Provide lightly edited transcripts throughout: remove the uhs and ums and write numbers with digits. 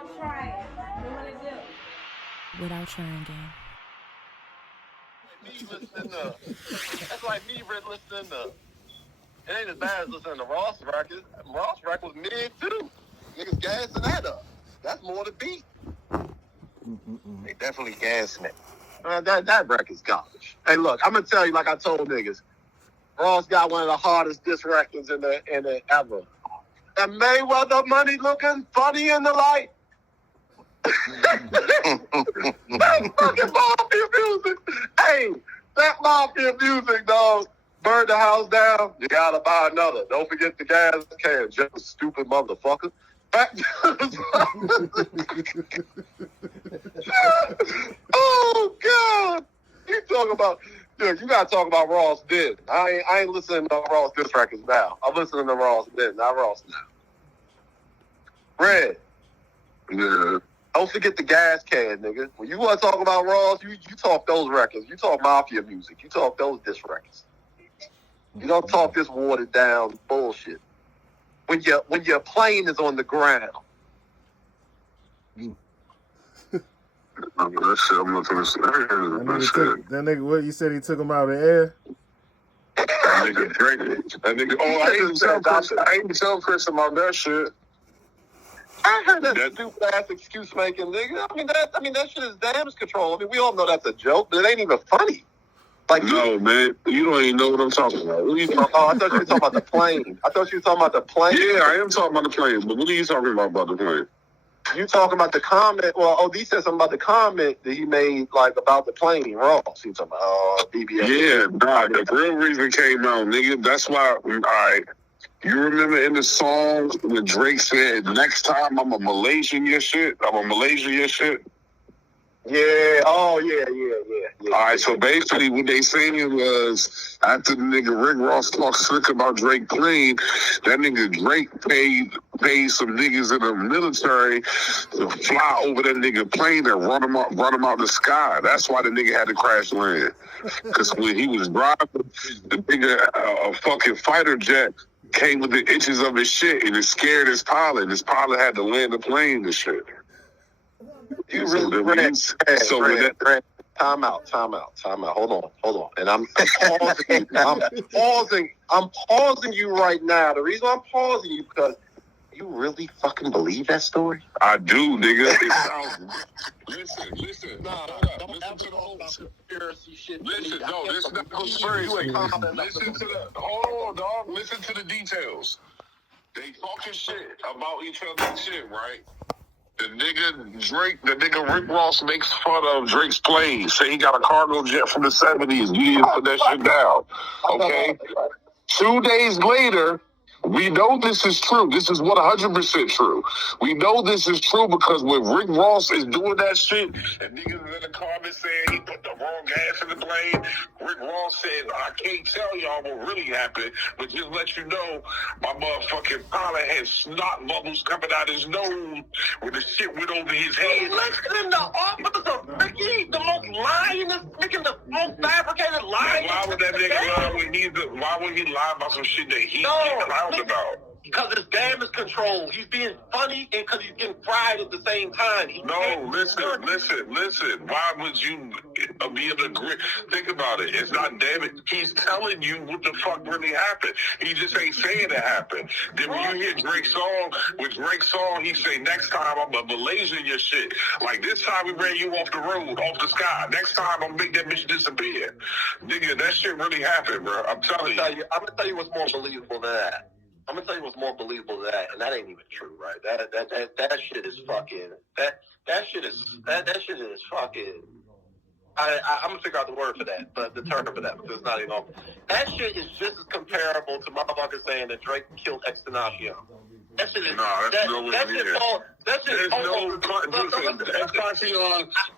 Without trying. You know what it do? Without trying, gang. That's like me listening to. It ain't as bad as listening to Ross records. Ross record was mid too. Niggas gassing that up. That's more the beat. They definitely gassing it. That record's garbage. Hey, look, I'm gonna tell you like I told niggas. Ross got one of the hardest diss records in the ever. And Mayweather money looking funny in the light. That fucking mafia music. Hey, that mafia music, dog. Burn the house down. You gotta buy another. Don't forget the gas can. Just stupid motherfucker. Oh God! You talking about? Dude, you gotta talk about Ross then. I ain't listening to Ross diss records now. I'm listening to Ross then, not Ross now. Red. Yeah. Don't forget the gas can, nigga. When you want to talk about Ross, you talk those records. You talk mafia music. You talk those diss records. You don't talk this watered down bullshit. When your plane is on the ground. That shit, I'm not gonna say that nigga, what you said he took him out of the air? That nigga Drake. That nigga. Oh, I ain't tell Chris about that shit. I heard that stupid ass excuse making, nigga. I mean that shit is damage control. I mean, we all know that's a joke, but it ain't even funny. Like, no, man, you don't even know what I'm talking about. What are you talking about? Oh, I thought you were talking about the plane. Yeah, I am talking about the plane, but what are you talking about the plane? You talking about the comment? Well, OD said something about the comment that he made, like about the plane. Ross, he talking about BBS. Yeah, nah, the real reason came out, nigga. That's why. You remember in the song when Drake said, "Next time I'm a Malaysian your shit." Yeah. Oh, yeah. All right. So basically, what they saying was after the nigga Rick Ross talked slick about Drake plane, that nigga Drake paid some niggas in the military to fly over that nigga plane and run him out the sky. That's why the nigga had to crash land. Because when he was driving, the nigga a fucking fighter jet came with the inches of his shit and it scared his pilot. His pilot had to land the plane and shit. You really Red. Time out. Hold on. And I'm pausing you right now. The reason I'm pausing you because you really fucking believe that story? I do, nigga. It sounds. Listen. Nah, don't ever talk about conspiracy shit. Listen, no, this is not conspiracy. Listen to the. Hold on, dog. Listen to the details. They talking shit about each other's shit, right? The nigga Rick Ross makes fun of Drake's plane. Say he got a cargo jet from the 70s. You didn't put that shit down. Okay? 2 days later, we know this is true. This is 100% true. We know this is true because when Rick Ross is doing that shit, and niggas in the comments saying he put the wrong gas in the plane, Rick Ross said, I can't tell y'all what really happened, but just let you know, my motherfucking pilot had snot bubbles coming out his nose when the shit went over his head. Listen, the officers of Ricky, the most lying, the most fabricated lying. Why would that nigga lie why would he lie about some shit that he clowned about? Because it's damage control. He's being funny and because he's getting fried at the same time. Listen. Why would you be able to agree? Think about it. It's not damage. He's telling you what the fuck really happened. He just ain't saying it happened. Then when you hear Drake's song, he say, next time I'm a Malaysian your shit. Like this time we ran you off the road, off the sky. Next time I'm make that bitch disappear. Nigga, that shit really happened, bro. I'm telling you. I'm gonna tell you what's more believable than that. And that ain't even true, right? That shit is fucking. That shit is fucking. I'm gonna figure out the word for that, but the term for that because it's not even on. That shit is just as comparable to motherfuckers saying that Drake killed Extenacion. That shit is. That shit is. Extenacion,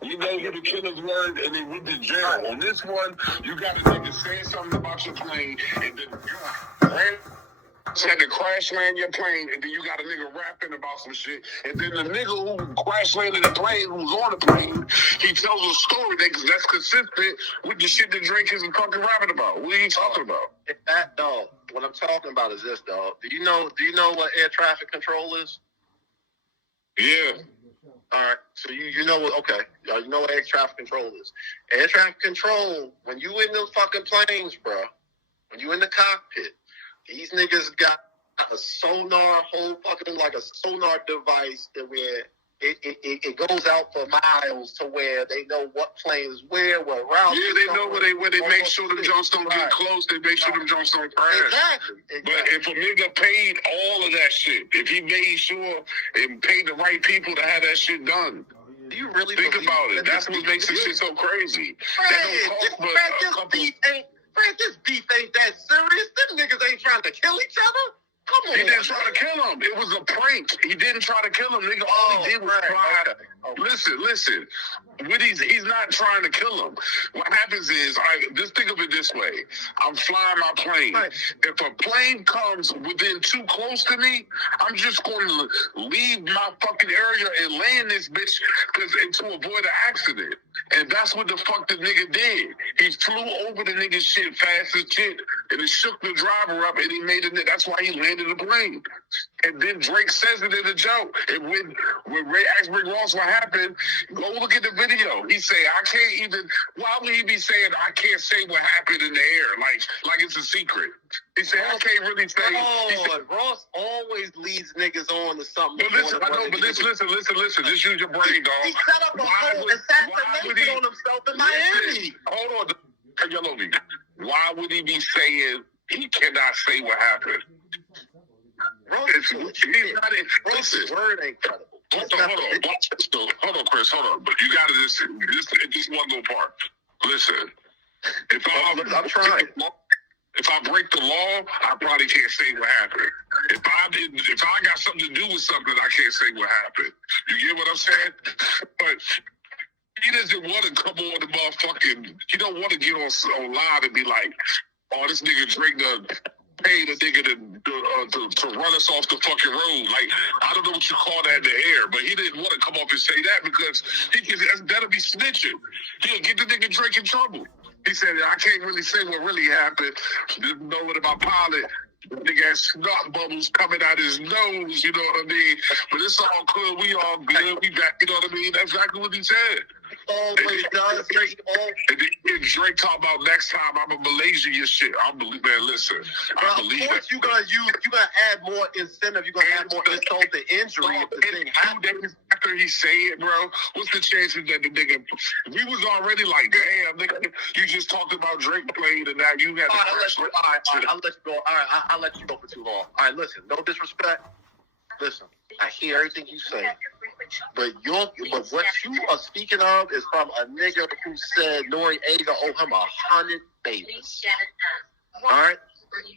you know who the killers were, and they went to jail. On this one, you got a nigga saying something about your plane, and then you ran. Had to crash land your plane, and then you got a nigga rapping about some shit, and then the nigga who crash landed the plane, who's on the plane, he tells a story that's consistent with the shit that Drake is fucking rapping about. What are you talking about? What I'm talking about is this, dog. Do you know what air traffic control is? Yeah. All right, so you know what? Okay, you know what air traffic control is. Air traffic control. When you in those fucking planes, bro. When you in the cockpit, these niggas got a sonar, whole fucking like a sonar device that where it goes out for miles to where they know what plane is where, what route. Yeah, they know where they make sure them Jones don't get close. They make sure them Jones don't crash. Exactly. But if a nigga paid all of that shit, if he made sure and paid the right people to have that shit done. Do you really think about it? That's what makes this shit so crazy. This beef ain't that serious. Them niggas ain't trying to kill each other. Come on. He didn't try to kill him. It was a prank. He didn't try to kill him. Nigga, all he did was try. Okay. Listen. He's not trying to kill him. What happens is, just think of it this way. I'm flying my plane. Right. If a plane comes within too close to me, I'm just going to leave my fucking area and land this bitch to avoid an accident. And that's what the fuck the nigga did. He flew over the nigga's shit fast as shit, and it shook the driver up, and he made it. That's why he landed the plane. And then Drake says it in the joke. And when Ray asked Rick Ross what happened, go look at the video. He say, I can't even. Why would he be saying I can't say what happened in the air like it's a secret? He said I can't really say. Said, Ross always leads niggas on to something. But listen, I know. But listen. Just use your brain, dog. He set up a whole assassination on himself in Miami. Hold on, yellow me. Why would he be saying he cannot say what happened? He's not. Listen, word ain't credible. Hold on, Chris. Hold on. But you got to listen. This one little part. Listen. I'm trying. If I break the law, I probably can't say what happened. If I got something to do with something, I can't say what happened. You get what I'm saying? But he doesn't want to come on the motherfucking. He don't want to get on live and be like, "Oh, this nigga Drake done paid a nigga to run us off the fucking road." Like, I don't know what you call that in the air, but he didn't want to come up and say that because that'll be snitching. He'll get the nigga Drake in trouble. He said, I can't really say what really happened. Just know what about pilot. The nigga had snot bubbles coming out his nose, you know what I mean? But it's all good. We all good. We back, you know what I mean? That's exactly what he said. Always does. And then Drake talk about next time I'm in Malaysia, your shit. I believe, man, listen. I believe of course you're gonna add more incentive. You're gonna add more insult to injury if the thing happens. 2 days after he say it, bro, what's the chances that the nigga, we was already like, damn, nigga, you just talked about Drake playing and now you got I'll let you go. All right, I'll let you go for too long. All right, listen, no disrespect. Listen, I hear everything you say. But what you are speaking of is from a nigga who said Noriega owe him 100 babies. All right?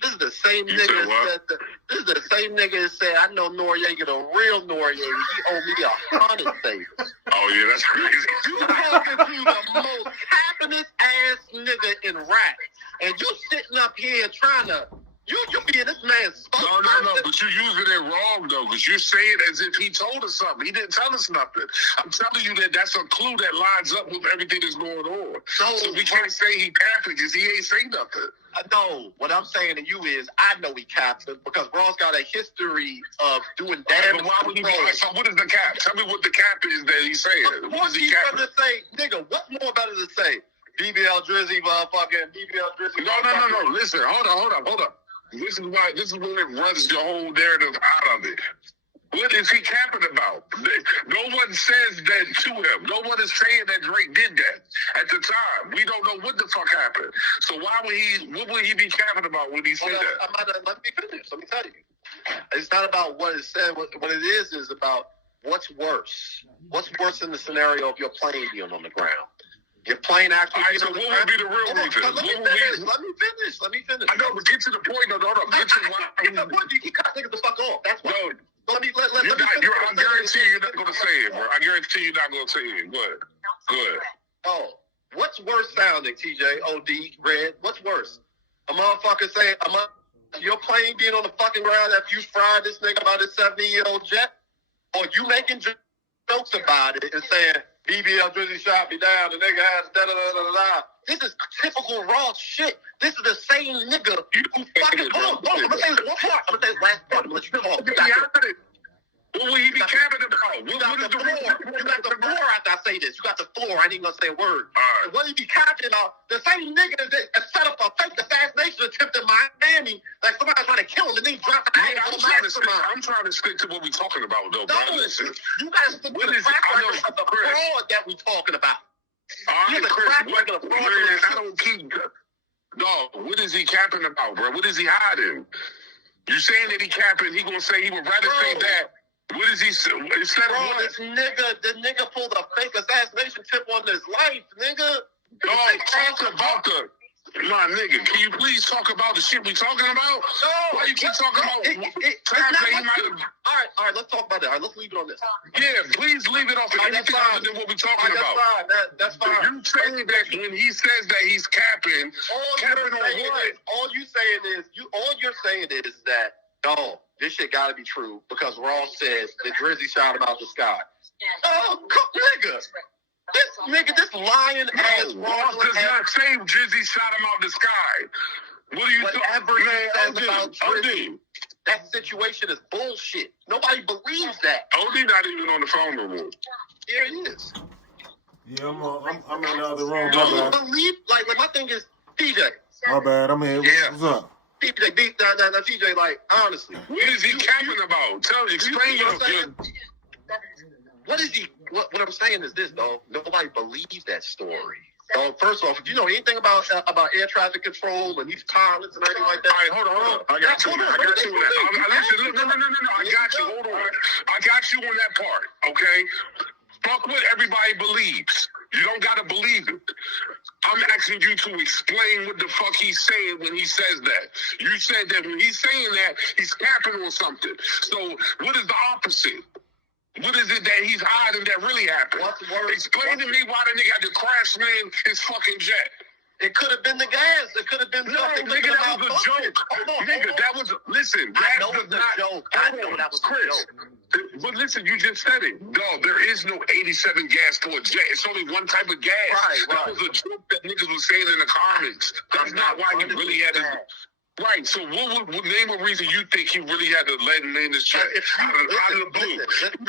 This is the same nigga that said this is the same nigga that said, I know Noriega, the real Noriega. He owe me 100 babies. Oh yeah, that's crazy. You talking to the most happiness ass nigga in rap, and you sitting up here trying to you be in this man's spokesperson. No, but you're using it wrong though, because you're saying as if he told us something. He didn't tell us nothing. I'm telling you that's a clue that lines up with everything that's going on. So we can't say he capping because he ain't saying nothing. No, what I'm saying to you is I know he capped because Ross got a history of doing damage. Why would he so what is the cap? Tell me what the cap is that he's saying. What is he capping? Say, nigga, what's more better to say? BBL Drizzy, motherfucking BBL Drizzy. No. Listen, hold up. This is when it runs the whole narrative out of it. What is he capping about? No one says that to him. No one is saying that Drake did that at the time. We don't know what the fuck happened. So what would he be capping about when he said that? Let me finish. Let me tell you. It's not about what it said. What it is about what's worse. What's worse in the scenario of your plane being on the ground? Your plane actually. All right, so what would be the real reason? Let me finish. I know, but get to the point. No. Get to the point. You cut niggas the fuck off. That's why. No. Let me I guarantee you're not going to say it, bro. I guarantee you're not going to say it. Good. Oh, what's worse sounding, TJ, OD, Red? What's worse? A motherfucker saying, your plane being on the fucking ground after you fried this nigga about his 70-year-old jet? Or you making jokes about it and saying, BBL Drizzy shot me down, the nigga has da-da-da-da-da. This is typical raw shit. This is the same nigga who fucking... Hold on, I'm going to say this one part. I'm going to say this last part. I'm going to let you come on. What will he be capping about? You got the floor. You got the floor after I say this. You got the floor. I ain't even gonna say a word. All right. What he be capping on? The same niggas that set up a fake assassination attempt in Miami, like somebody trying to kill him, and then drop the Yeah, I'm trying to stick to what we're talking about, though, bro. Listen. You gotta stick to the track record of the fraud that we talking about. All right, Chris, I don't keep... Dog, what is he capping about, bro? What is he hiding? You saying that he capping, he gonna say he would rather say that. What is he saying? Instead of what? This nigga pulled a fake assassination tip on his life, nigga. Dog, talk about the... My nigga, can you please talk about the shit we talking about? No. Why you keep talking about times that he might have... All right, let's talk about that. All right, let's leave it on this. Yeah, please leave it off of anything other than what we talking about. That's fine. You saying that when he says that he's capping on what? All you're saying is that, dog, this shit gotta be true because Ross says that Drizzy shot him out the sky. Oh, nigga. This lying ass Ross does not say Drizzy shot him out the sky. What are you talking about? Drizzy, that situation is bullshit. Nobody believes that. OD not even on the phone no more. Here he is. Yeah, I'm in the other room. Don't My bad. believe, like my thing is, TJ. My bad. I'm here. Yeah. What's up? TJ, TJ, like, honestly. What is he capping about? Explain your... What is he? What I'm saying is this, though. Nobody believes that story. So first off, if you know anything about air traffic control and these pilots and anything like that, all right, hold on. I got you on that. No. I got you. Hold on. I got you on that part. Okay. Fuck what everybody believes. You don't gotta believe it. I'm asking you to explain what the fuck he's saying when he says that. You said that when he's saying that, he's capping on something. So what is the opposite? What is it that he's hiding that really happened? Explain to me why the nigga had to crash land his fucking jet. It could have been the gas. It could have been something. Nigga, that was a joke. Nigga, that was... Listen, I know it was a joke. I know that was a joke. But listen, you just said it. No, there is no 87 gas to a jet. It's only one type of gas. Right. That was a joke that niggas was saying in the comments. That's not why he really had to... Right, so what would name a reason you think he really had to let him in this jet? Out of the blue. Think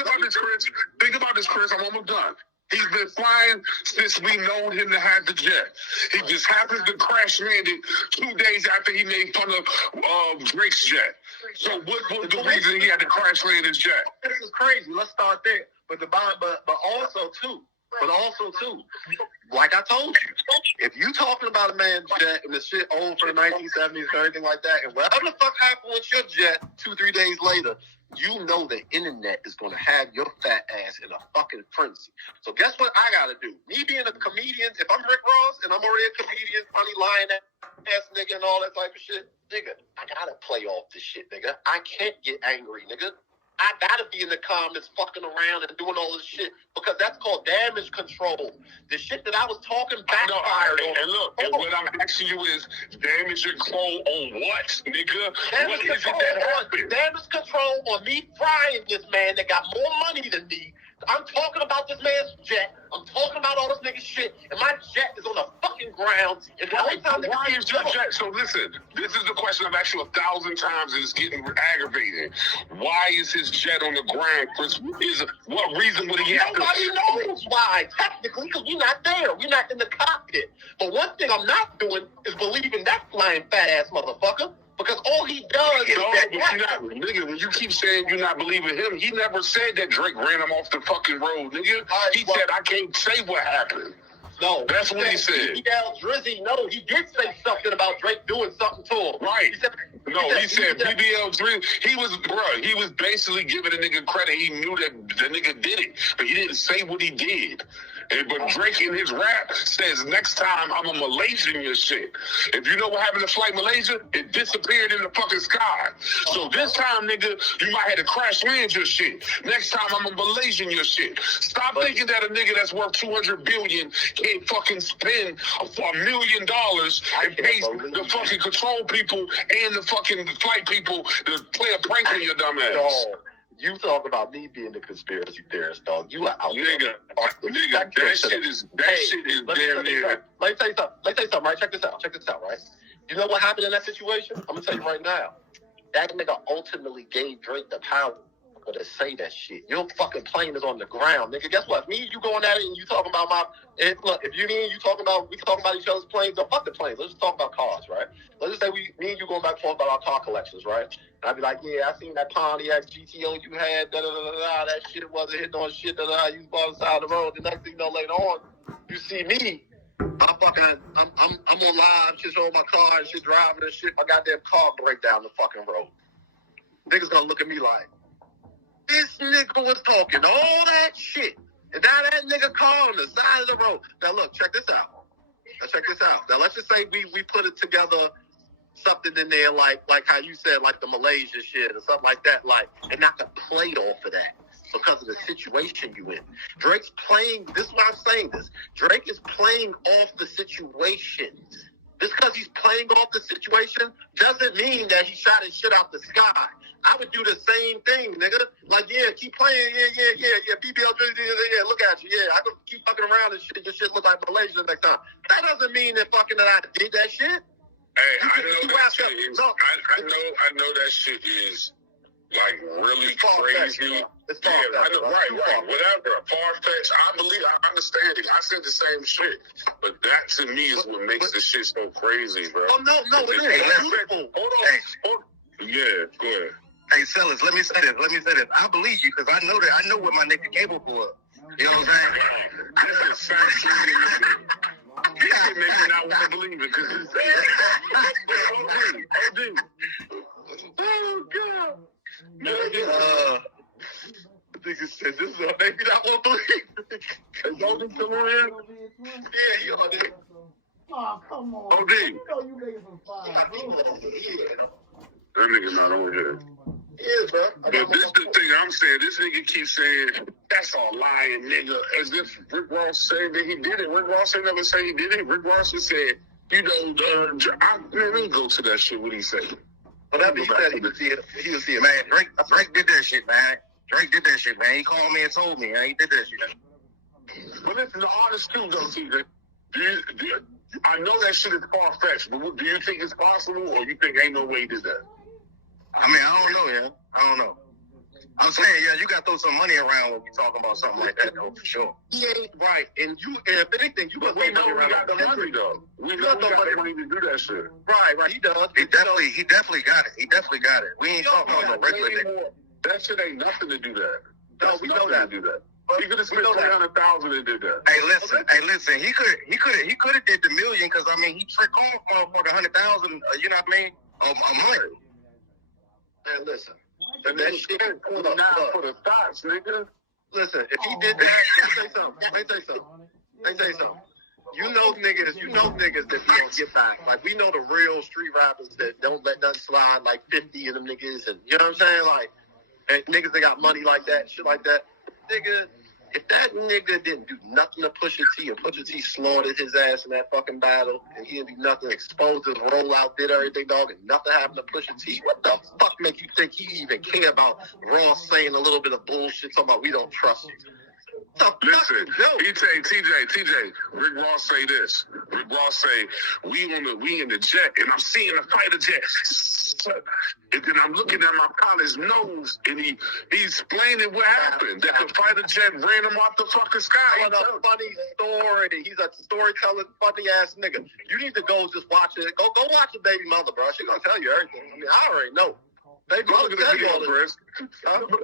about this, Chris. Think about this, Chris. I'm almost done. He's been flying since we known him to have the jet. He just happens to crash landed 2 days after he made fun of Drake's jet. So what was the reason he had to crash land his jet? This is crazy. Let's start there. But also too, like I told you, if you talking about a man's jet and the shit old for the 1970s or anything like that, and whatever the fuck happened with your jet 2-3 days later, you know the internet is going to have your fat ass in a fucking frenzy. So guess what I got to do? Me being a comedian, if I'm Rick Ross and I'm already a comedian, funny lying ass nigga and all that type of shit, nigga, I got to play off this shit, nigga. I can't get angry, nigga. I gotta be in the comments fucking around and doing all this shit because that's called damage control. The shit that I was talking backfired on. And look, and what I'm asking you is damage control on what, nigga? What is it that happened? Damage control on me frying this man that got more money than me. I'm talking about this man's jet. I'm talking about all this nigga shit, and my jet is on the fucking ground. And the only time why is your jet? So listen, this is the question I've asked you 1,000 times, and it's getting aggravating. Why is his jet on the ground, Chris? What reason would he have to? Nobody knows why, technically, because we're not there. We're not in the cockpit. But one thing I'm not doing is believing that flying fat ass motherfucker. Because all he does is nigga, when you keep saying you're not believing him, he never said that Drake ran him off the fucking road, nigga. He said, I can't say what happened. No. That's what he said. Drizzy, no, he did say something about Drake doing something to him. Right. He said BBL Drizzy. He was basically giving the nigga credit. He knew that the nigga did it, but he didn't say what he did. But Drake in his rap says, next time I'm a Malaysian your shit. If you know what happened to Flight Malaysia, it disappeared in the fucking sky. So this time, nigga, you might have to crash land your shit. Next time I'm a Malaysian your shit. Stop thinking that a nigga that's worth $200 billion can't fucking spend $1 million and pay the fucking control people and the fucking flight people to play a prank on your dumb ass. You talk about me being the conspiracy theorist, dog. You are out there. Nigga, that shit is damn near. Let me tell you something, right? Check this out, right? You know what happened in that situation? I'm going to tell you right now. That nigga ultimately gave Drake the power to say that shit. Your fucking plane is on the ground, nigga. Guess what? Me and you going at it and you talking about look, if me and you talking about each other's planes, don't fuck the planes. Let's just talk about cars, right? Let's just say me and you going back and forth about our car collections, right? And I'd be like, yeah, I seen that Pontiac GTO you had, that shit wasn't hitting on shit, you bought on the side of the road. The next thing you know, later on, you see me, I'm on live, shit on my car and shit driving and shit, my goddamn car break down the fucking road. Niggas gonna look at me like, this nigga was talking all that shit. And now that nigga car on the side of the road. Now look, check this out. Now let's just say we put it together, something in there like how you said, like the Malaysia shit or something like that, like, and not to play off of that because of the situation you in. Drake's playing, this is why I'm saying this. Drake is playing off the situation. Just because he's playing off the situation doesn't mean that he shot his shit out the sky. I would do the same thing, nigga. Like, yeah, keep playing, yeah, BBL, yeah, look at you, yeah. I could keep fucking around and shit. Your shit look like Malaysia next time. That doesn't mean that I did that shit. Hey, I know that shit is like really crazy. It's yeah, I know, right, whatever. Far-fetched. I understand it. I said the same shit. But that to me is what makes the shit so crazy, bro. Oh, no, it is. Hold on. Yeah, go ahead. Hey, sellers, let me say this. I believe you because I know what my nigga capable of. You know what I'm saying? This is factually. This shit makes me not want to believe it because it's Oh, God. Nigga said, this is what maybe not want to believe it. Because Logan still on here? Yeah, he on there. Oh, come on. OD. You know you making some fire, bro. That nigga not on here. Yeah, bro. But this is the thing I'm saying. This nigga keeps saying, that's all lying, nigga. As if Rick Ross said that he did it. Rick Ross ain't never say he did it. Rick Ross just said, you know, let me go to that shit, what he said. Whatever he said, he was here. Man, Drake did that shit, man. He called me and told me, he did that shit. But listen, the honest truth, though, TJ, I know that shit is far-fetched, but do you think it's possible, or you think ain't no way he did that? I mean, I don't know, yeah. I don't know. I'm saying, yeah, you got to throw some money around when we talking about something like that, though, for sure. He ain't right. And if anything, you must we know we got the money, though. We know we got the money to do that shit. Right. He does. He definitely got it. We ain't talking about no regular nigga. That shit ain't nothing to do that. No, we know that. To do that. He could have spent $300,000 and did that. Hey, listen. He could have did the million because I mean he tricked off motherfucker 100,000. You know what I mean? A month. Man, listen. And that shit for the stocks, nigga. Listen, if he did that, let me say something. You know niggas that we don't get back. Like, we know the real street rappers that don't let nothing slide, like 50 of them niggas, and you know what I'm saying? Like, and niggas that got money like that, shit like that. Nigga, if that nigga didn't do nothing to Pusha T, and Pusha T slaughtered his ass in that fucking battle, and he didn't do nothing, exposed his rollout, did everything, dog, and nothing happened to Pusha T, what the fuck make you think he even care about Ross saying a little bit of bullshit, talking about we don't trust you? Listen, he say TJ, Rick Ross say this. Rick Ross say, we in the jet, and I'm seeing a fighter jet. And then I'm looking at my pilot's nose, and he's explaining what happened. That the fighter jet ran him off the fucking sky. What a funny story. He's a storytelling, funny ass nigga. You need to go just watch it. Go watch your baby mother, bro. She gonna tell you everything. I mean, I already know. They look at the video, Chris.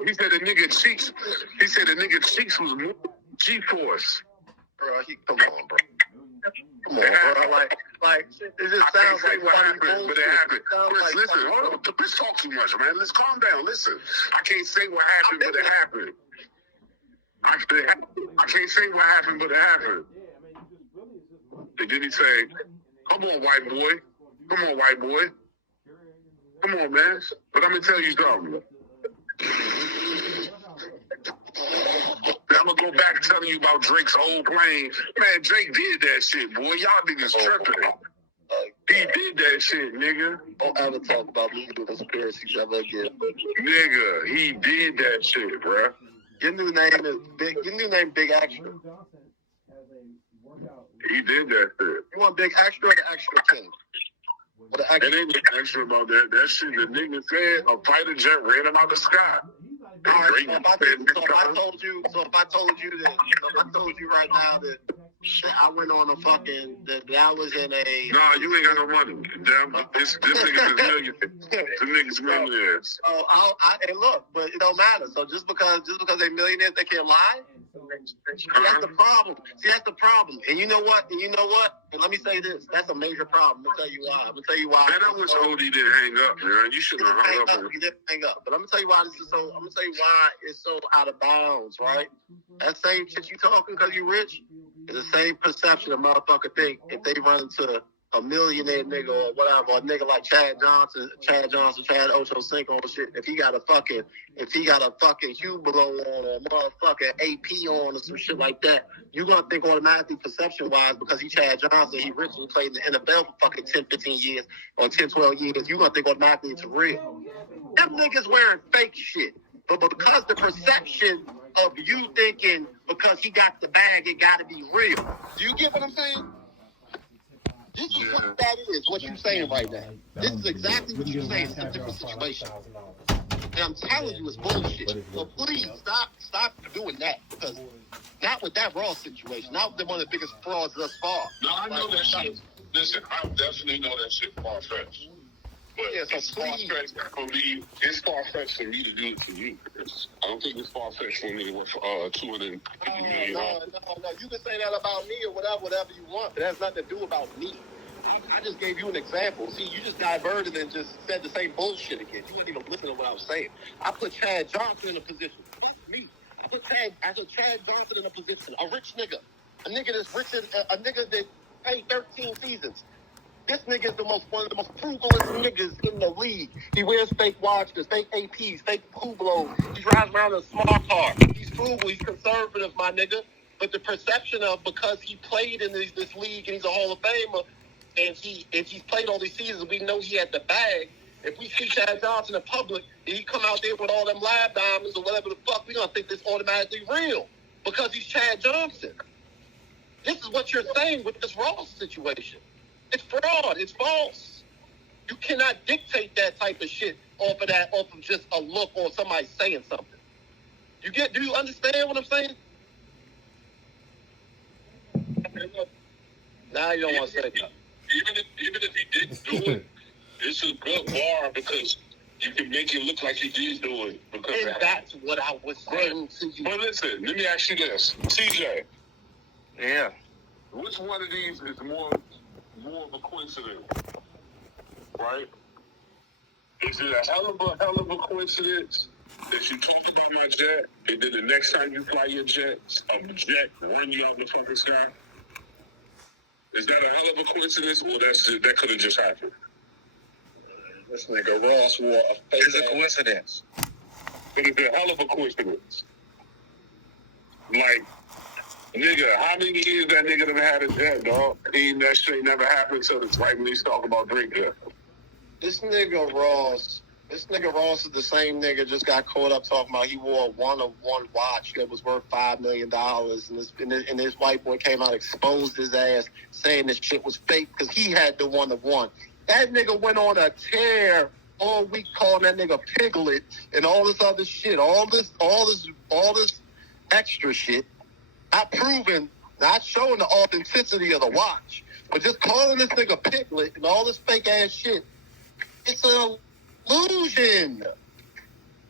He said the nigga cheeks was G-Force. Bro, come on, bro. Come on, bro. Like, it just sounds like what happened, but it happened. Chris, like listen, hold on. Let's talk too much, man. Let's calm down. Listen, I can't say what happened, but it happened. I can't say what happened, but it happened. And then he say, come on, white boy. Come on, man. But I'm going to tell you something. I'm going to go back telling you about Drake's old plane. Man, Drake did that shit, boy. Y'all niggas tripping. He did that shit, nigga. Don't ever talk about legal conspiracies ever again. Nigga, he did that shit, bruh. Your new name is Big. Your new name Big Extra. He did that shit. You want Big Extra or the Extra King? It ain't extra about that. That shit the nigga said, a fighter jet ran him out the sky. All right, so if I told you right now that shit, I went on a fucking that I was in a. No, you ain't got no money. Damn, this niggas is millionaires. Them niggas millionaires. Oh, and look, but it don't matter. So just because they're millionaires, they can't lie. See, that's the problem. And you know what? And let me say this. That's a major problem. I'm gonna tell you why. Man, I wish OD didn't hang up, man. You shouldn't have hung up. He didn't hang up. But I'm gonna tell you why it's so out of bounds, right? That same shit you talking because you rich is the same perception a motherfucker think if they run into a millionaire nigga or whatever, or a nigga like Chad Ochocinco and shit. If he got a fucking Hublot on or a motherfucking AP on or some shit like that, you gonna think automatically perception wise because he Chad Johnson, he rich and played in the NFL for fucking 10, 15 years or 10, 12 years, you gonna think automatically it's real. Them niggas wearing fake shit. But because the perception of you thinking because he got the bag, it gotta be real. Do you get what I'm saying? This is what that is, what you're saying right now. This is exactly what you're saying. It's a different situation. And I'm telling you, it's bullshit. So please, stop doing that. Because not with that Raw situation. Not with one of the biggest frauds thus far. No, I know that shit. Listen, I definitely know that shit far-fetched. But yeah, so it's far-fetched for me. It's far-fetched for me to do it to you. I don't think it's far-fetched for me to work for $250 million. No. You can say that about me or whatever you want, but it has nothing to do about me. I just gave you an example. See, you just diverted and just said the same bullshit again. You didn't even listen to what I was saying. I put Chad Johnson in a position. That's me. I put Chad Johnson in a position. A rich nigga. A nigga that's rich, a nigga that paid 13 seasons. This nigga is one of the most frugalest niggas in the league. He wears fake watches, fake APs, fake Hublot. He drives around in a small car. He's frugal. He's conservative, my nigga. But the perception of because he played in this league and he's a Hall of Famer, and he's played all these seasons, we know he had the bag. If we see Chad Johnson in public and he come out there with all them lab diamonds or whatever the fuck, we gonna think this automatically real because he's Chad Johnson. This is what you're saying with this Ross situation. It's fraud. It's false. You cannot dictate that type of shit off of just a look or somebody saying something. Do you understand what I'm saying? Now you don't want to say that. Even if he didn't do it, it's a good bar because you can make it look like he did do it. And that's what I was saying to you. But listen, let me ask you this. TJ. Yeah. Which one of these is more of a coincidence? Right? Is it a hell of a coincidence that you talk about my jet and then the next time you fly your jet, a jet run you out the fucking sky? Is that a hell of a coincidence, or that could have just happened? This nigga Ross wore a fake. It's a coincidence. But it's a hell of a coincidence. Like, nigga, how many years that nigga done had a jet, dog? That shit never happened until it's right when he's talking about drinking. This nigga Ross is the same nigga just got caught up talking about he wore a one-of-one watch that was worth $5 million, and this white boy came out, exposed his ass, saying this shit was fake because he had the one-of-one. That nigga went on a tear all week calling that nigga Piglet and all this other shit, all this extra shit, not proving, not showing the authenticity of the watch, but just calling this nigga Piglet and all this fake ass shit. It's an illusion.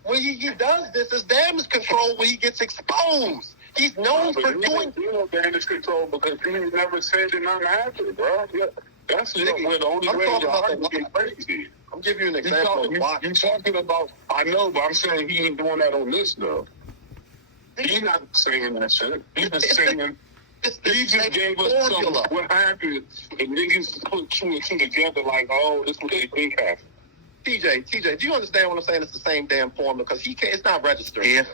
When he does this, it's damage control when he gets exposed. He's known for doing... You know damage control because he never said that nothing happened, bro. Yeah. That's where the only way to argue get crazy. I'm giving you an example of watch. You're talking about... I know, but I'm saying he ain't doing that on this, though. He's not saying that shit. He's just saying... He just gave us some what happened, and niggas put two and two together like, oh, this is what they think happened. TJ, do you understand what I'm saying? It's the same damn formula because it's not registering. Yeah.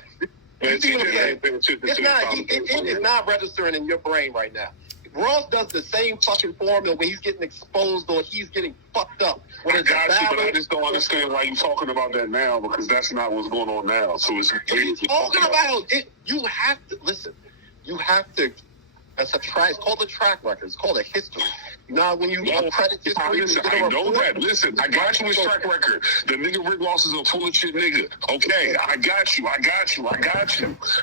You see what I'm saying? It's not registering in your brain right now. Ross does the same fucking formula when he's getting exposed or he's getting fucked up. I got you, but I just don't understand why you're talking about that now because that's not what's going on now. So it's talking about it. You have to listen. You have to That's a track. It's called a track record. It's called a history. You know when you credit history. Listen, I know that. Listen, I got you with track record. The nigga Rick Ross is a full of shit nigga. Okay, I got you.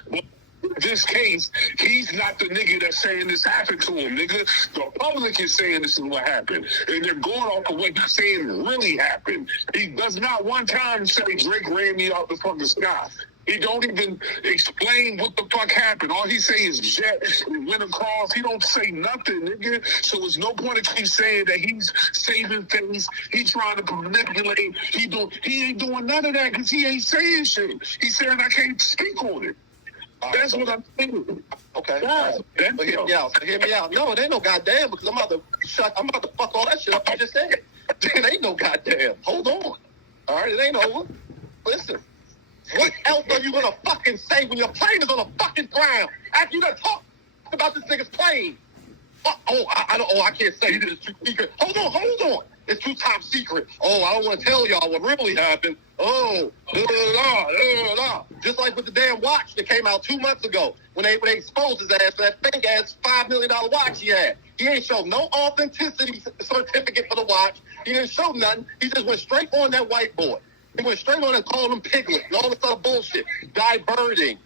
But in this case, he's not the nigga that's saying this happened to him, nigga. The public is saying this is what happened. And they're going off of what he's saying really happened. He does not one time say Drake ran me out the fucking sky. He don't even explain what the fuck happened. All he say is jet, went across. He don't say nothing, nigga. So there's no point to keep saying that he's saving things. He trying to manipulate. He ain't doing none of that because he ain't saying shit. He saying I can't speak on it. That's what I'm thinking. Okay. God, but hear me out. Hear me out. No, it ain't no goddamn because I'm about to fuck all that shit up you just said. It ain't no goddamn. Hold on. All right, it ain't over. Listen. What else are you gonna fucking say when your plane is on the fucking ground after you done talked about this nigga's plane? I can't say it. It's too secret. Hold on. It's too top secret. Oh, I don't want to tell y'all what really happened. Just like with the damn watch that came out 2 months ago when they exposed his ass for that fake ass $5 million watch he had. He ain't showed no authenticity certificate for the watch. He didn't show nothing. He just went straight on that whiteboard. He went straight on and called him Piglet and all this other bullshit. Diverting.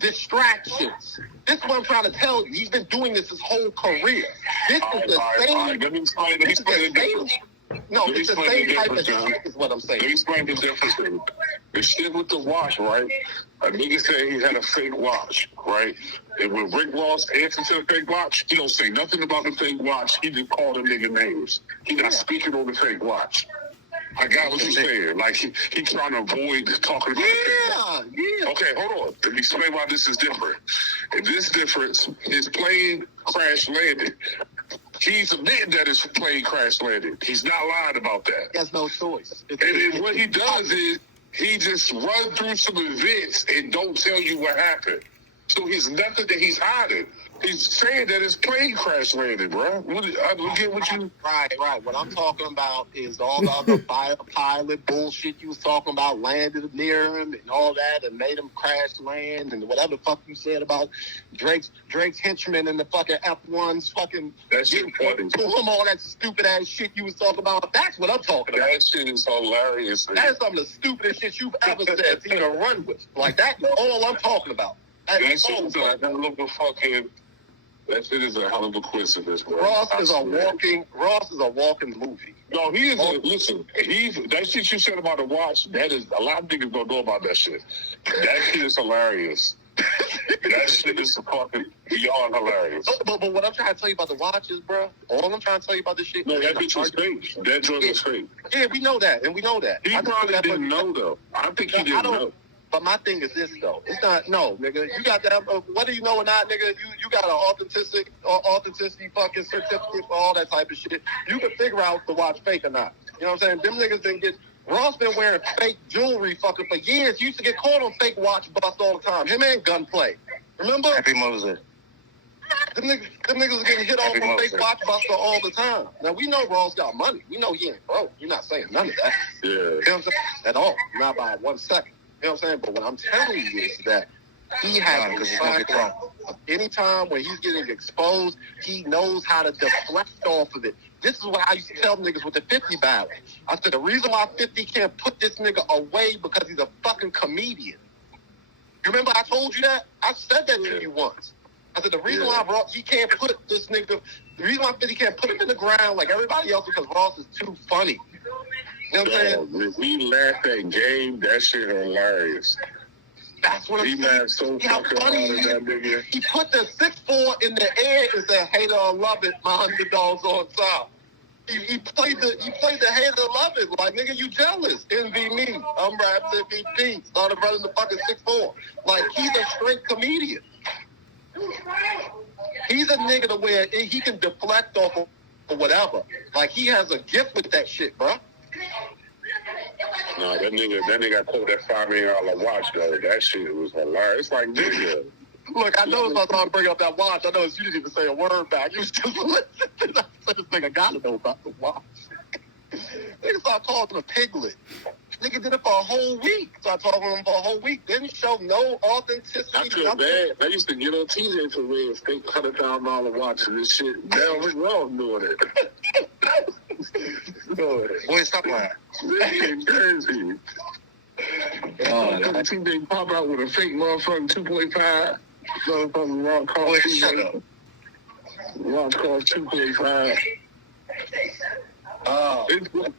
Distractions. This is what I'm trying to tell you. He's been doing this his whole career. This is the same. Let me explain the difference. No, it's the same type of shit is what I'm saying. Let me explain the difference. The shit with the watch, right? A nigga said he had a fake watch, right? And when Rick Ross answered to the fake watch, he don't say nothing about the fake watch. He just called the nigga names. He not speaking on the fake watch. I got what you're saying. Like, he trying to avoid talking about the fake watch. Okay, hold on. Let me explain why this is different. In this difference, his plane crash landed. He's admitting that his plane crash landed. He's not lying about that. He has no choice. And then what he does is he just runs through some events and don't tell you what happened. So he's nothing that he's hiding. He's saying that his plane crash landed, bro. I get what you... Right. What I'm talking about is all the other pilot bullshit you was talking about, landed near him and all that and made him crash land and whatever the fuck you said about Drake's henchmen and the fucking F1s fucking... That shit funny. All that stupid ass shit you was talking about. That's what I'm talking about. That shit is hilarious. That is some of the stupidest shit you've ever said to even run with. Like, that's all I'm talking about. That shit is a hell of a fucking... That shit is a hell of a coincidence, bro. Ross is a walking movie. No, he is. Listen, that shit you said about the watch. That is a lot of niggas don't know about that shit. That shit is hilarious. That shit is fucking beyond hilarious. But what I'm trying to tell you about the watches, bro. All I'm trying to tell you about this shit. No, that bitch was fake. That joint was fake. Yeah, we know that, He probably didn't know though. I think he didn't know. But my thing is this though. It's not nigga. You got that whether you know or not, nigga, you got an authenticity fucking certificate for all that type of shit. You can figure out the watch fake or not. You know what I'm saying? Them niggas didn't get Ross been wearing fake jewelry fucking for years. He used to get caught on fake watch bust all the time. Him and Gunplay. Remember? Happy Moses. Them niggas was getting hit off on fake watch buster all the time. Now we know Ross got money. We know he ain't broke. You're not saying none of that. Yeah. You know what I'm saying? At all. Not by 1 second. You know what I'm saying? But what I'm telling you is that he has a track record. Anytime when he's getting exposed, he knows how to deflect off of it. This is what I used to tell niggas with the 50 battle. I said the reason why 50 can't put this nigga away because he's a fucking comedian. You remember I told you that? I said that to you once. I said the reason why he can't put this nigga, the reason why 50 can't put him in the ground like everybody else because Ross is too funny. You know what I'm saying? We laughed at game. That shit hilarious. That's what I'm saying. So fucking hard at that nigga. He put the 6'4" in the air and said, "Hater or love it, my underdog's on top." He played the hater or love it. Like, nigga, you jealous. Envy me. I'm Raps MVP. Started running the fucking 6'4". Like, he's a straight comedian. He's a nigga to where he can deflect off of or whatever. Like, he has a gift with that shit, bro. No, that nigga pulled that $5 million watch though. That shit was hilarious. It's like, nigga. Look, I know it's about to bring up that watch. I know you didn't even say a word back. You was just listening. I said this nigga gotta know about the watch. Nigga start calling him a piglet. Nigga did it for a whole week. So I talked to him for a whole week. Didn't show no authenticity. I feel bad. I used to get on TJ for real, think $100,000 watch and this shit. Now Rick Ross doing it. Boy, stop lying. This shit crazy. TJ pop out with a fake motherfucking 2.5. Motherfucking rock car. Boy, shut up. Rock car 2.5.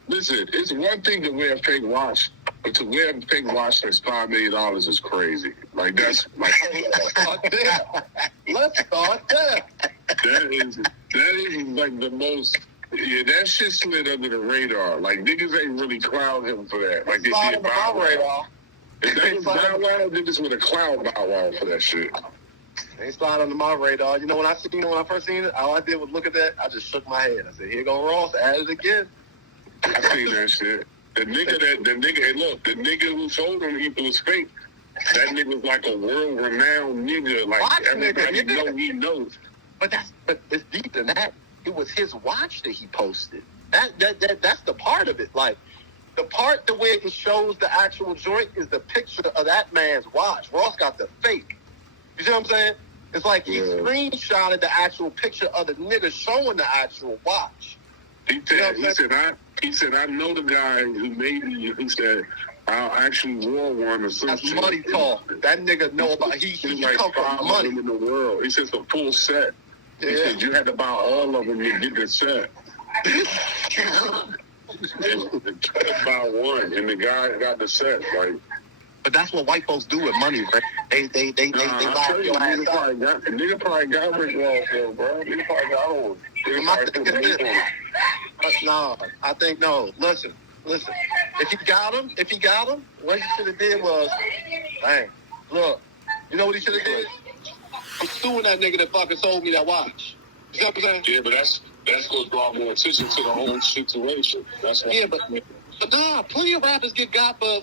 Listen, it's one thing to wear a fake watch, but to wear a fake watch that's $5 million is crazy. Like, that's like... Let's start there. That is like the most... Yeah, that shit slid under the radar. Like, niggas ain't really clown him for that. Like, they did Bow Wow. If that was Bow Wow, niggas would have clowned Bow Wow for that shit. They slide under my radar. You know, when I first seen it, all I did was look at that. I just shook my head. I said, "Here go Ross, at it again." I seen that shit. The nigga, hey, look, the nigga who told him he was fake, that nigga was like a world-renowned nigga. Like, watch everybody know he knows. But it's deep than that. It was his watch that he posted. That's the part of it. Like, the part the way it shows the actual joint is the picture of that man's watch. Ross got the fake. You see what I'm saying? It's like he screenshotted the actual picture of the nigga showing the actual watch. He said, I know the guy who made me. He said, I actually wore one or something. That's money talk. That nigga know about. He like come from money in the world. He said it's a full set. He said you had to buy all of them to get the set. And buy one, and the guy got the set. Like, but that's what white folks do with money, right? They buy your ass out. Nigga probably got Rick Ross, though, bro. Nigga probably got one. No, I think no. Listen. If he got him, what he should have did was, dang, look, you know what he should have did? I'm suing that nigga that fucking sold me that watch. You know what I'm saying? Yeah, but that's going to draw more attention to the whole situation. That's what. Yeah, but nah, plenty of rappers get got for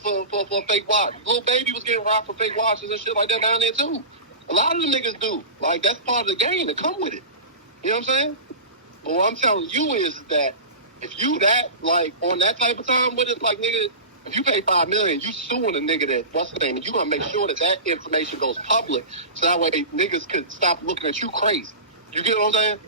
fake watch. Lil Baby was getting robbed for fake watches and shit like that down there too. A lot of them niggas do. Like, that's part of the game to come with it. You know what I'm saying? But what I'm telling you is that if you that, like, on that type of time with it, like, nigga, if you pay $5 million, you suing a nigga that, what's the name, and you gonna make sure that information goes public so that way niggas could stop looking at you crazy. You get what I'm saying?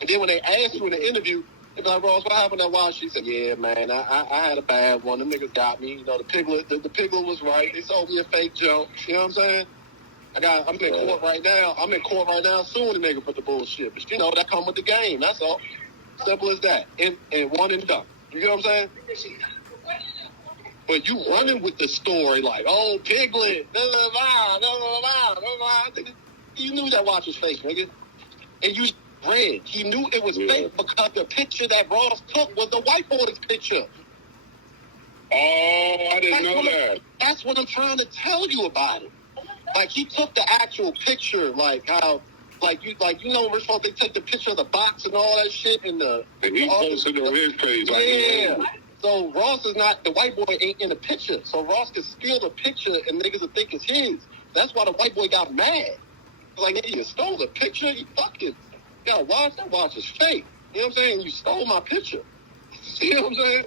And then when they ask you in the interview, they be like, Ross, what happened to that watch? She said, yeah, man, I had a bad one. Them niggas got me. You know, the piglet was right. They sold me a fake junk. You know what I'm saying? I'm in court right now. I'm in court right now suing the nigga for the bullshit. But, you know, that come with the game. That's all. Simple as that. And one and done. You get what I'm saying? But you running with the story like, oh, Piglet, you knew that watch was fake, nigga. And you read. He knew it was fake because the picture that Ross took was the white boy's picture. Oh, I didn't know that. That's what I'm trying to tell you about it. Like, he took the actual picture, like how, like you know, Rich Folk, they take the picture of the box and all that shit and he posted it on his page. Yeah. So Ross is not, the white boy ain't in the picture. So Ross can steal the picture and niggas will think it's his. That's why the white boy got mad. Like, nigga, you stole the picture? You fucking got a watch? That watch is fake. You know what I'm saying? You stole my picture. You know what I'm saying?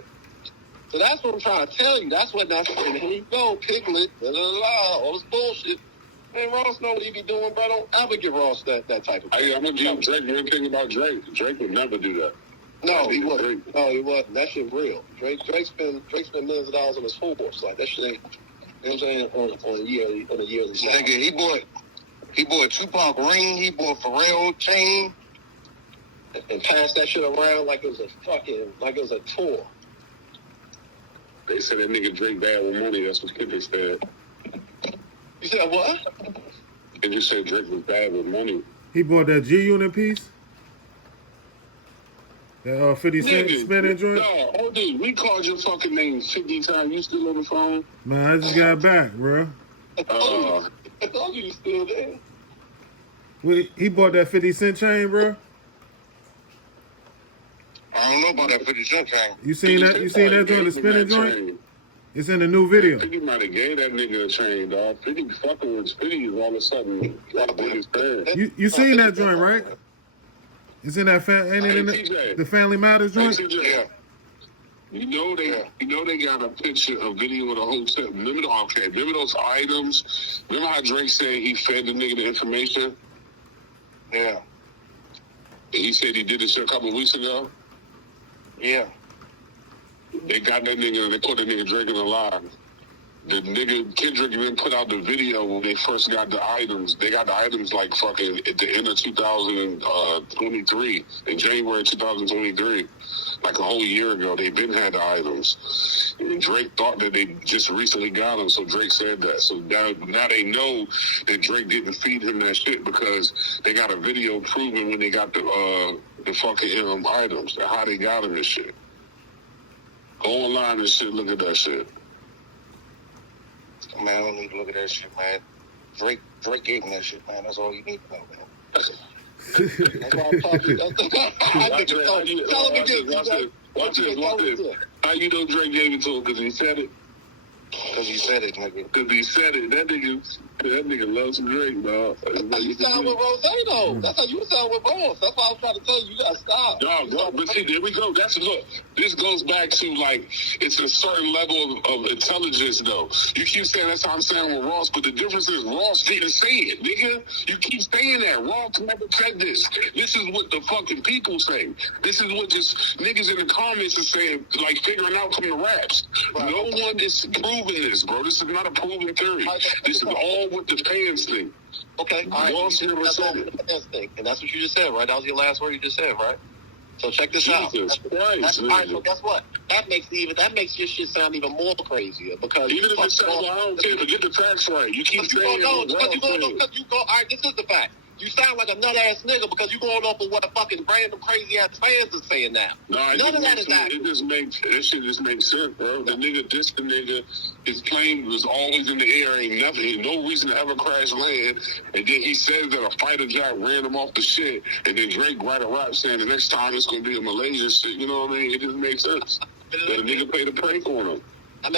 So that's what I'm trying to tell you. That's what that's saying. Here you go, Piglet, all this bullshit. Man, Ross know what he be doing, bro. Don't ever give Ross that type of thing. I'm going to give Drake one thing about Drake. Drake would never do that. No, he wasn't. No, he wasn't. That shit real. Drake spent millions of dollars on his horse. Like, that shit ain't, you know what I'm saying, on a yearly side. Nigga, he bought Tupac ring, he bought Pharrell chain. And passed that shit around like it was a tour. They said that nigga Drake bad with money. That's what Kendrick said. You said what? Kendrick said Drake was bad with money. He bought that G-Unit piece? That 50 Cent spinning joint? No, OD, we called your fucking name 50 times. You still on the phone? Man, I just got back, bro. I thought you was still there. Wait, he bought that 50 Cent chain, bro? I don't know about that 50 Cent chain. You seen that? You seen that joint, the spinning joint? It's in the new video. 50 might have gave that nigga a chain, dog. 50 fucking with 50 all of a sudden got his pants. You seen that joint, right? It's in that ain't it in the Family Matters joint? Yeah. You know they got a picture, a video of the hotel. Remember those items? Remember how Drake said he fed the nigga the information? Yeah. He said he did this shit a couple of weeks ago. Yeah. They got that nigga. They put that nigga drinking alive. The nigga Kendrick even put out the video when they first got the items. They got the items like fucking at the end of 2023, in January 2023, like a whole year ago. They been had the items, and Drake thought that they just recently got them. So Drake said that. So now they know that Drake didn't feed him that shit because they got a video proving when they got the fucking items, how they got them and shit. Go online and shit. Look at that shit. Man, I don't need to look at that shit, man. Drake gave me that shit, man. That's all you need to know, man. That's why I'm talking. Watch this. How you know Drake gave it to him? Because he said it? Because he said it, nigga. Because he said it. That nigga loves Drake, dog. That's how you sound with Rose, though. That's how you sound with Rose. That's why I was trying to tell you, you gotta stop. No, but see, there we go. Look, this goes back to, like, it's a certain level of intelligence, though. You keep saying that's how I'm saying with Ross, but the difference is Ross didn't say it, nigga. You keep saying that. Ross never said this. This is what the fucking people say. This is what just niggas in the comments are saying, like, figuring out from the raps. Right. No one is proving this, bro. This is not a proven theory. This is all what the fans think. Okay, all right. Ross never said it. And that's what you just said, right? That was your last word you just said, right? So check this out. Jesus Christ, all right, so guess what? That makes your shit sound even more crazier because even if it's I don't care, but get the facts right. You keep saying all right, this is the fact. You sound like a nut ass nigga because you going off of what fucking random crazy ass fans are saying now. No, none of that is that. That shit just makes sense, bro. The nigga, his plane was always in the air, ain't nothing, no reason to ever crash land. And then he says that a fighter jet ran him off the shit, and then Drake write a rap saying the next time it's gonna be a Malaysia shit. You know what I mean? It just makes sense. But the nigga played a prank on him. And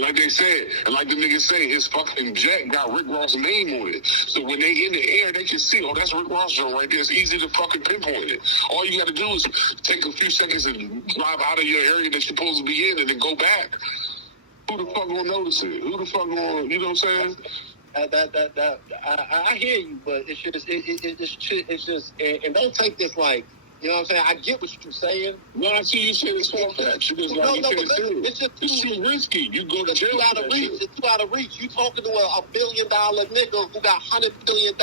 like they said, and like the nigga say, his fucking jet got Rick Ross' name on it. So when they in the air, they can see, oh, that's Rick Ross' joint right there. It's easy to fucking pinpoint it. All you got to do is take a few seconds and drive out of your area that you're supposed to be in and then go back. Who the fuck gonna notice it? Who the fuck gonna, you know what I'm saying? I hear you, but it's just, and don't take this like, you know what I'm saying? I get what you're saying. No, I see you saying it's far-fetched. It's too risky. You go to jail. It's too out of reach. You talking to a $1 billion nigga who got $100 billion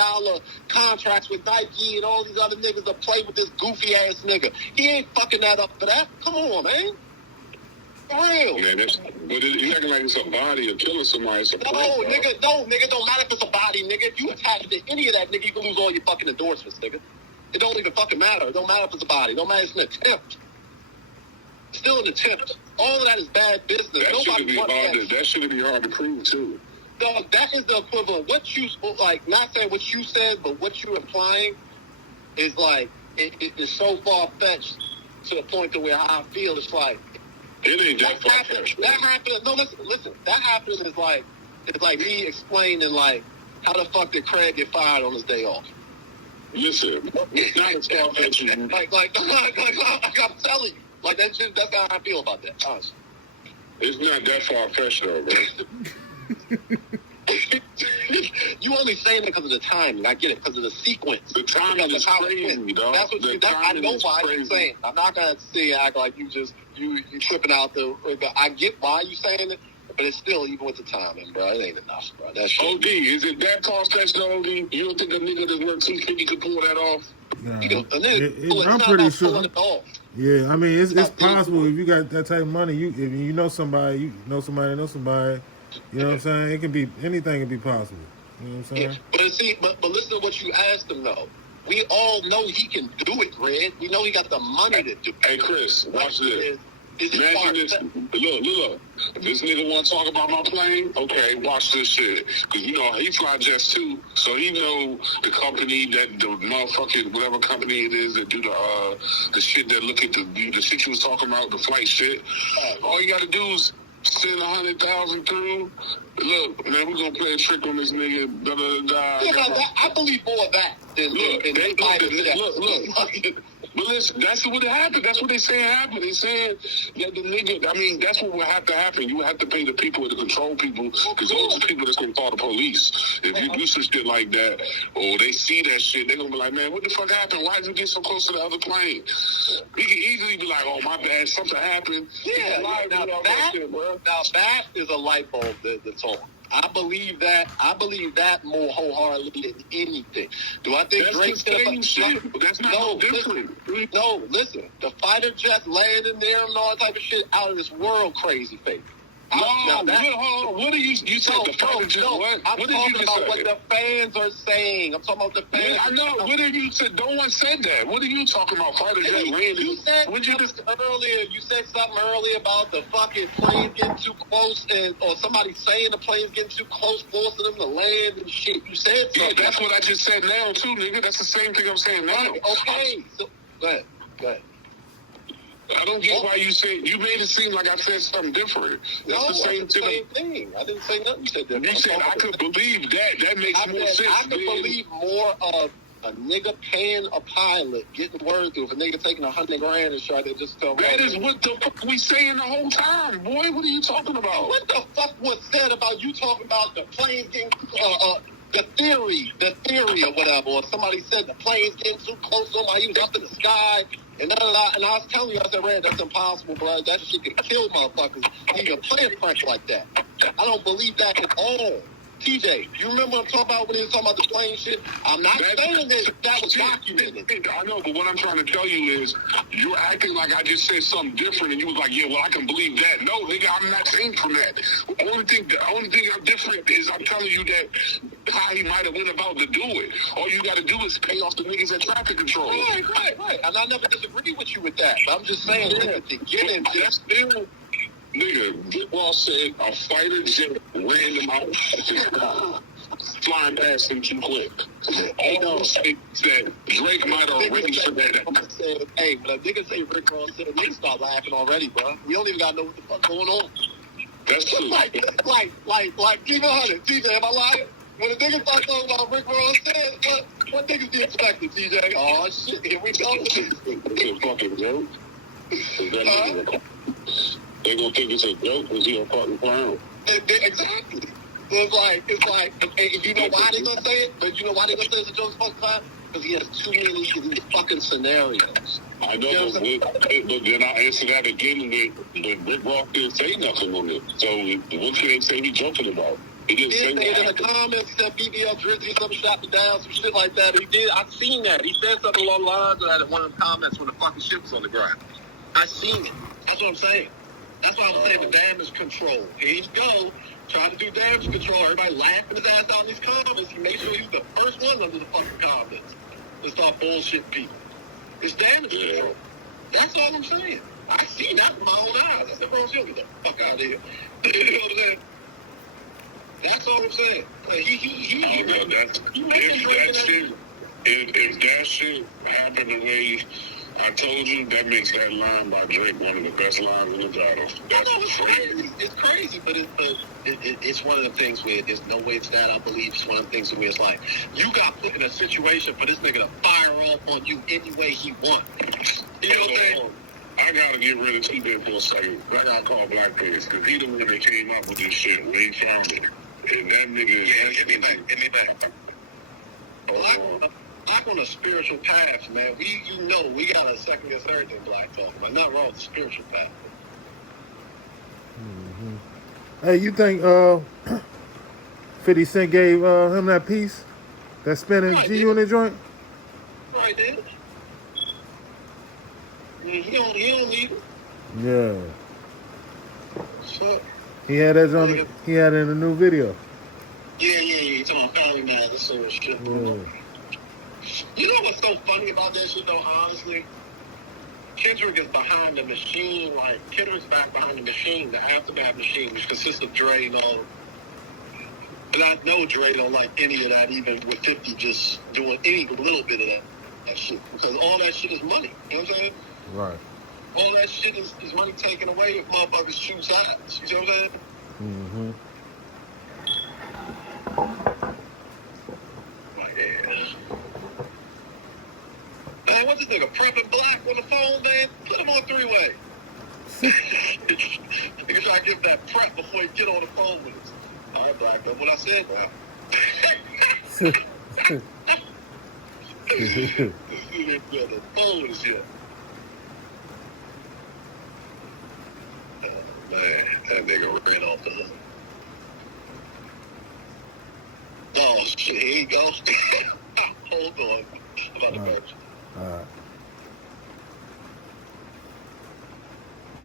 contracts with Nike and all these other niggas that play with this goofy ass nigga. He ain't fucking that up for that. Come on, man. For real. Man, but he's acting like it's a body or killing somebody. It's a nigga, don't matter if it's a body, nigga. If you attach to any of that, nigga, you can lose all your fucking endorsements, nigga. It don't even fucking matter. It don't matter if it's a body. It don't matter if it's an attempt. It's still an attempt. All of that is bad business. That shouldn't be hard to prove, too. No, that is the equivalent. What you, like, not saying what you said, but what you're implying is, like, it is so far-fetched to the point to where how I feel, it's like... It ain't that far-fetched. That happened... No, listen. That happened is like me explaining, like, how the fuck did Craig get fired on his day off? Listen, it's not as far-fetched. Like, I'm telling you. Like, that's how I feel about that, honestly. It's not that far-fetched, though, bro. You only saying it because of the timing. I get it, because of the sequence. The timing is crazy, dog. That's what I know why you're saying. I'm not going to act like you tripping out the... I get why you saying it, but it's still, even with the timing, bro, it ain't enough, bro. That shit. OD, is it that far-fetched, though, OD? You don't think a nigga that's worth $250 could pull that off? Nah, I'm pretty sure. Yeah, I mean, it's possible if you got that type of money. If you know somebody, you know somebody. You know what I'm saying? It can be anything. Can be possible. You know what I'm saying? Yeah, but listen to what you asked him though. We all know he can do it, Red. We know he got the money to do it. Hey, Chris, watch this. Imagine this. Look. If this nigga want to talk about my plane, okay, watch this shit. Because, you know, he fly jets too. So he know the company that, the motherfucking, whatever company it is that do the shit that look at the shit you was talking about, the flight shit. All you got to do is send 100,000 through. Look, man, we're going to play a trick on this nigga. Da-da-da-da. Yeah, I believe more of that than look. But listen, that's what happened. That's what they saying happened. They saying that the nigga, I mean, that's what would have to happen. You would have to pay the people to control people, because those are the people that's going to call the police. If you do some shit like that, or they see that shit, they're going to be like, man, what the fuck happened? Why did you get so close to the other plane? We can easily be like, oh, my bad, something happened. Yeah, now that is a light bulb that's on. I believe that more wholeheartedly than anything. Do I think That's Drake's the same shit. That's not no different. Listen. The fighter jet landing there and all that type of shit, out of this world crazy, fake. What are you said the fighter jet? What? I'm What did talking you about say? what the fans are saying. I'm talking about the fans. Yeah, I know. What did you say? No one said that. What are you talking about? Fighter jet landing? You said earlier. You said something earlier about the fucking plane getting too close, or somebody saying the plane's getting too close, forcing them to land and shit. You said something. Yeah, that's what I just said now too, nigga. That's the same thing I'm saying now. Right, okay. So go ahead. I don't get why you said you made it seem like I said something different. That's the same thing. I didn't say nothing. You said that. You said I could believe that. That makes more sense. I could believe more of a nigga paying a pilot, getting word through. If a nigga taking $100,000 and try to just tell. That is what the fuck we saying the whole time, boy. What are you talking about? What the fuck was said about you talking about the planes getting the theory or whatever, or somebody said the plane's getting too close on my, he was up in the sky, and I was telling you, I said, Red, that's impossible, bro. That shit could kill motherfuckers. You can play a prank like that. I don't believe that at all. TJ, you remember what I'm talking about when he was talking about the plane shit? I'm not saying that was documented. I know, but what I'm trying to tell you is you're acting like I just said something different, and you was like, yeah, well, I can believe that. No, nigga, I'm not saying from that. The only thing I'm different is I'm telling you that how he might have went about to do it. All you got to do is pay off the niggas at traffic control. Right. And I never disagree with you with that. But I'm just saying, to get into that's still... Nigga, Rick Ross said a fighter jet random out flying past him too quick. All say that Drake might have arranged for that. Hey, but a nigga say Rick Ross said, niggas start laughing already, bro. We don't even got to know what the fuck going on. That's true. Like, keep it 100. TJ, am I lying? When the niggas start talking about Rick Ross said, what niggas be expecting, TJ? Oh, shit, here we go. It's a fucking joke. They gonna think it's a joke because he a fucking clown. Exactly. So it's like, you know why they gonna say it? But you know why they gonna say it's a joke fucking clown? Because he has too many of these fucking scenarios. I know, but then I answer that again with Rick Ross didn't say nothing on it. So what can they say he joking about? He didn't say it in the comments. He said BBL Drizzy, something shot me down, some shit like that. He did. I seen that. He said something along the lines of that in one of the comments when the fucking shit was on the ground. I seen it. That's what I'm saying. That's why I'm saying the damage control. Here you go, trying to do damage control. Everybody laughing his ass out in these comments. He made sure he was the first one under the fucking comments to start bullshitting people. It's damage control. That's all I'm saying. I seen that with my own eyes. I said, bro, get the fuck out of here. You know what I'm saying? That's all I'm saying. If that shit happened the way I told you, that makes that line by Drake one of the best lines in the genre. It's crazy. It's crazy, but it's one of the things where there's no way it's that. I believe it's one of the things where it's like, you got put in a situation for this nigga to fire off on you any way he wants. You know what I'm saying? I gotta get rid of T-Bit for a second. I gotta call Blackface, because he the one that came up with this shit when he found it. And that nigga... Yeah, get me back. Black on a spiritual path, man. We got a second guess everything Black talking about. Not wrong with the spiritual path. Mm-hmm. Hey, you think 50 Cent gave him that piece? That spinning G-Unit joint? Right there. He don't need it. Yeah. So, he had that on. He had it in a new video. Yeah. He's on Family Matters, so shit. Yeah. You know what's so funny about that shit, though, honestly? Kendrick is behind the machine, Kendrick's back behind the machine, the Aftermath machine, which consists of Dre and all. And I know Dre don't like any of that, even with 50 just doing any little bit of that shit. Because all that shit is money. You know what I'm saying? Right. All that shit is money taken away if motherfuckers choose sides. You know what I'm saying? Mm-hmm. Man, what the nigga prepping Black on the phone, man. Put him on three-way. Nigga try to give that prep before you get on the phone with us. All right, Black, that's what I said now. This nigga be on the phone and shit. Oh, man, that nigga ran off the hook. Oh, shit, here you go. Hold on. I'm about to match. All right.